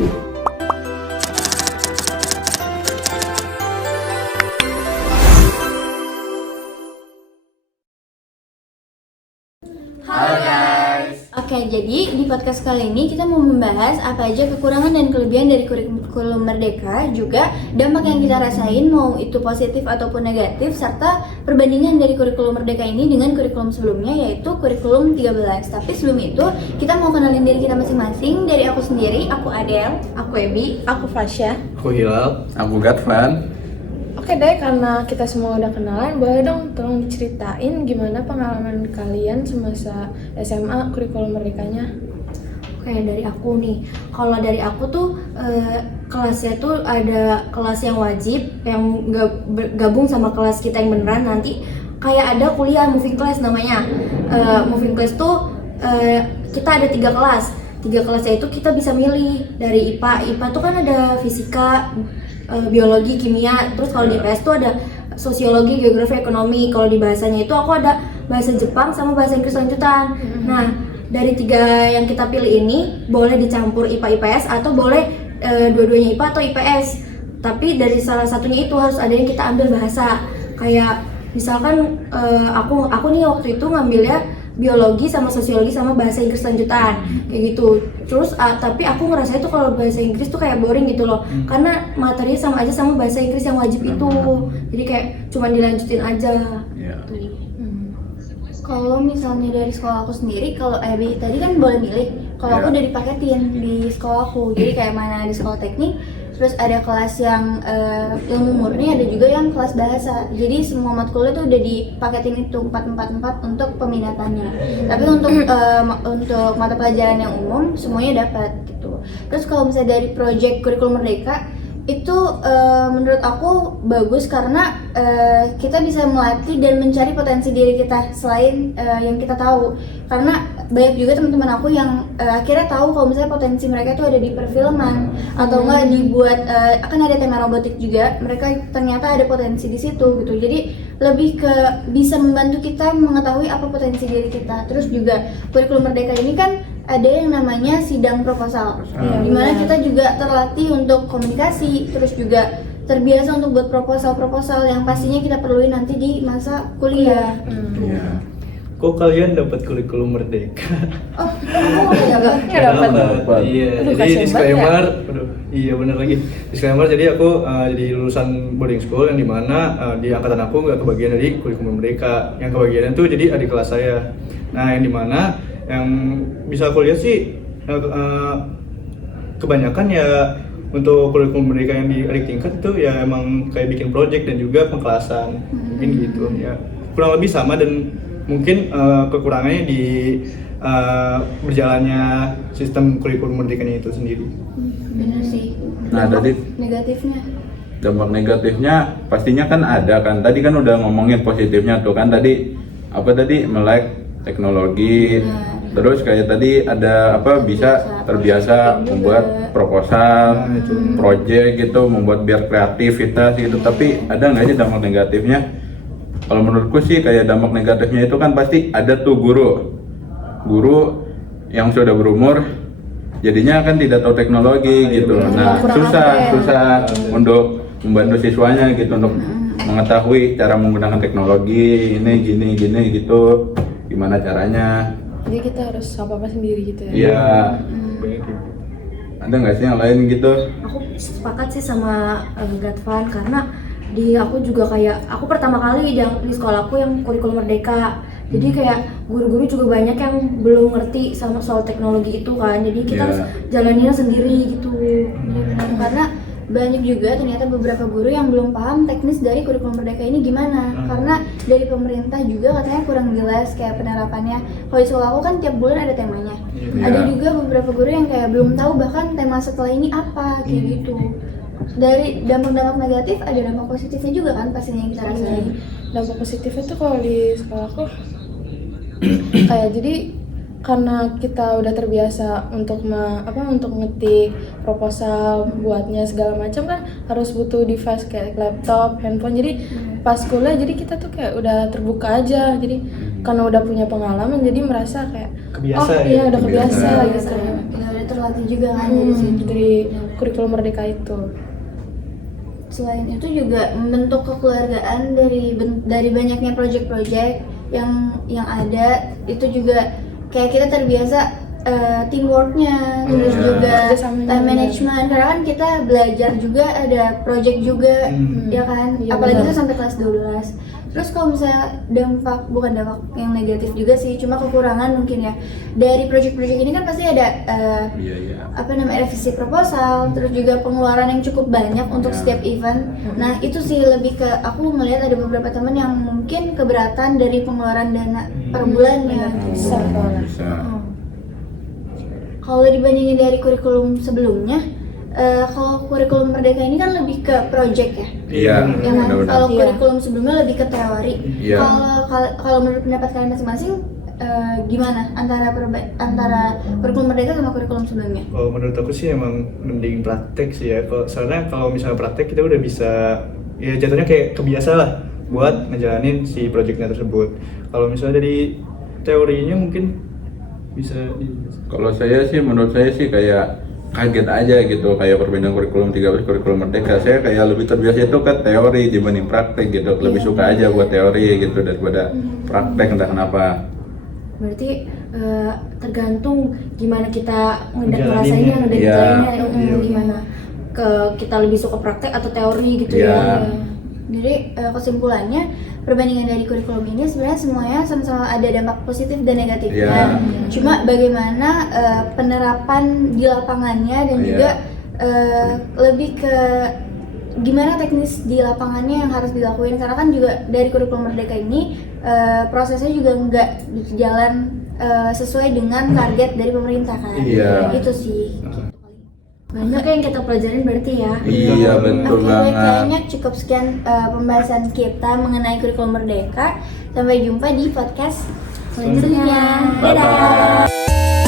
Halo guys. Oke, jadi di podcast kali ini kita mau membahas apa aja kekurangan dan kelebihan dari kurikulum Merdeka, juga dampak yang kita rasain mau itu positif ataupun negatif, serta perbandingan dari kurikulum Merdeka ini dengan kurikulum sebelumnya yaitu kurikulum 13. Tapi sebelum itu, kita mau kenalin diri kita masing-masing. Dari aku sendiri, aku Adel, aku Ebi, Aku Fasya. Aku Hilal. Aku Gatvan. Oke deh, karena kita semua udah kenalan, boleh dong tolong diceritain gimana pengalaman kalian semasa SMA kurikulum merdekanya? Oke, dari aku nih. Kalau dari aku tuh kelasnya tuh ada kelas yang wajib yang gabung sama kelas kita yang beneran, nanti kayak ada kuliah moving class namanya. Moving class tuh kita ada 3 kelas. 3 kelasnya itu kita bisa milih dari IPA. IPA tuh kan ada fisika, biologi, kimia. Terus kalau di IPS tuh ada sosiologi, geografi, ekonomi. Kalau di bahasanya itu aku ada bahasa Jepang sama bahasa Inggris lanjutan. Nah, dari 3 yang kita pilih ini boleh dicampur IPA IPS atau boleh dua-duanya IPA atau IPS. Tapi dari salah satunya itu harus ada yang kita ambil bahasa. Kayak misalkan aku nih waktu itu ngambilnya biologi sama sosiologi sama bahasa Inggris lanjutan kayak gitu. Terus tapi aku ngerasa itu kalau bahasa Inggris tuh kayak boring gitu loh, karena materinya sama aja sama bahasa Inggris yang wajib itu. Jadi kayak cuma dilanjutin aja. Kalau misalnya dari sekolah aku sendiri, kalau Ebi tadi kan boleh milih. Kalau aku udah dipaketin di sekolah aku, jadi kayak mana di sekolah teknik, terus ada kelas yang ilmu murni, ada juga yang kelas bahasa. Jadi semua matkulnya tuh udah dipaketin itu 4 untuk peminatannya. Tapi untuk mata pelajaran yang umum semuanya dapat gitu. Terus kalau misalnya dari project kurikulum Merdeka itu menurut aku bagus karena kita bisa melatih dan mencari potensi diri kita selain yang kita tahu. Karena banyak juga teman-teman aku yang akhirnya tahu kalau misalnya potensi mereka itu ada di perfilman atau enggak dibuat akan ada tema robotik juga. Mereka ternyata ada potensi di situ gitu. Jadi lebih ke bisa membantu kita mengetahui apa potensi diri kita. Terus juga kurikulum Merdeka ini kan ada yang namanya sidang proposal, dimana kita juga terlatih untuk komunikasi, terus juga terbiasa untuk buat proposal yang pastinya kita perluin nanti di masa kuliah. Kok kalian dapat kurikulum Merdeka? Oh, aku nggak dapat. Iya, jadi disclaimer. Iya benar lagi. Disclaimer, jadi aku jadi lulusan boarding school yang dimana di angkatan aku nggak kebagian dari kurikulum Merdeka. Yang kebagian tuh jadi adik kelas saya. Nah, yang dimana yang bisa aku lihat sih kebanyakan ya untuk kurikulum mereka yang di adik tingkat itu ya emang kayak bikin project dan juga pengkelasan mungkin gitu ya, kurang lebih sama. Dan mungkin kekurangannya di berjalannya sistem kurikulum merdekanya itu sendiri. Benar sih. Nah, tadi negatifnya. dampak negatifnya pastinya kan ada kan. Tadi kan udah ngomongin positifnya tuh kan, tadi melek teknologi. Terus kayak tadi ada bisa terbiasa membuat proposal, project gitu, membuat biar kreativitas gitu. Tapi ada nggak sih dampak negatifnya? Kalau menurutku sih kayak dampak negatifnya itu kan pasti ada tuh guru yang sudah berumur, jadinya kan tidak tahu teknologi gitu. Nah, susah untuk membantu siswanya gitu untuk mengetahui cara menggunakan teknologi ini gini gitu, gimana caranya. Jadi kita harus apa-apa sendiri gitu ya? Iya. Ada nggak sih yang lain gitu? Aku sepakat sih sama Gatvan, karena di aku juga kayak aku pertama kali di sekolahku yang kurikulum Merdeka. Jadi kayak guru-guru juga banyak yang belum ngerti sama soal teknologi itu kan. Jadi kita harus jalaninnya sendiri gitu. Karena banyak juga ternyata beberapa guru yang belum paham teknis dari kurikulum Merdeka ini gimana. Karena dari pemerintah juga katanya kurang jelas kayak penerapannya. Kalau di sekolah aku kan tiap bulan ada temanya. Ada juga beberapa guru yang kayak belum tahu bahkan tema setelah ini apa kayak gitu. Dari dampak-dampak negatif ada dampak positifnya juga kan pastinya yang kita rasain. Dampak positifnya tuh kalau di sekolahku kayak jadi karena kita udah terbiasa untuk ngetik proposal, buatnya segala macam kan harus butuh device kayak laptop, handphone. Jadi pas kuliah jadi kita tuh kayak udah terbuka aja. Jadi karena udah punya pengalaman jadi merasa kayak kebiasa udah kebiasa gitu. Ya udah terlatih juga kan dari situ. Dari kurikulum Merdeka itu. Selain itu juga membentuk kekeluargaan dari banyaknya project-project yang ada, itu juga kayak kita terbiasa teamworknya, terus juga Kerjasamanya, time management, karena kan kita belajar juga ada project juga, ya kan, Iya, apalagi benar. itu sampai kelas 12. Terus kalau misalnya bukan dampak yang negatif juga sih, cuma kekurangan mungkin ya, dari project-project ini kan pasti ada Iya. revisi proposal, terus juga pengeluaran yang cukup banyak untuk setiap event. Nah itu sih lebih ke, aku melihat ada beberapa teman yang mungkin keberatan dari pengeluaran dana per bulannya. Bisa banget. Bisa. Kalau dibandingin dari kurikulum sebelumnya, kalau kurikulum Merdeka ini kan lebih ke project ya. Iya, Ya kan? benar-benar. Kalau Iya. kurikulum sebelumnya lebih ke teori. Iya. Kalau menurut pendapat kalian masing-masing, gimana antara kurikulum Merdeka sama kurikulum sebelumnya? Kalau menurut aku sih emang mending praktek sih ya. Soalnya kalau misalnya praktek kita udah bisa, ya jatuhnya kayak kebiasa lah buat ngejalanin si projectnya tersebut. Kalau misalnya dari teorinya mungkin bisa Kalau saya sih, menurut saya sih kayak kaget aja gitu, kayak perbedaan kurikulum 13 kurikulum Merdeka. Saya kayak lebih terbiasa itu ke teori dibanding praktek gitu. Lebih suka aja buat teori gitu daripada praktek, entah kenapa. Berarti tergantung gimana kita Ngejalaninnya. ngerasainnya, Iya. ngejalaninnya gimana. Kita lebih suka praktek atau teori gitu Iya. ya. Jadi kesimpulannya, perbandingan dari kurikulum ini sebenarnya semuanya sama-sama ada dampak positif dan negatifnya. Iya. Cuma bagaimana penerapan di lapangannya dan Iya. juga lebih ke gimana teknis di lapangannya yang harus dilakuin, karena kan juga dari kurikulum Merdeka ini prosesnya juga nggak berjalan sesuai dengan target dari pemerintah kan. Iya. Itu sih. Banyak yang kita pelajarin berarti ya. Iya, betul Oke, baik, banget. kayaknya cukup sekian pembahasan kita mengenai kurikulum Merdeka. Sampai jumpa di podcast selanjutnya. Bye-bye. Dadah.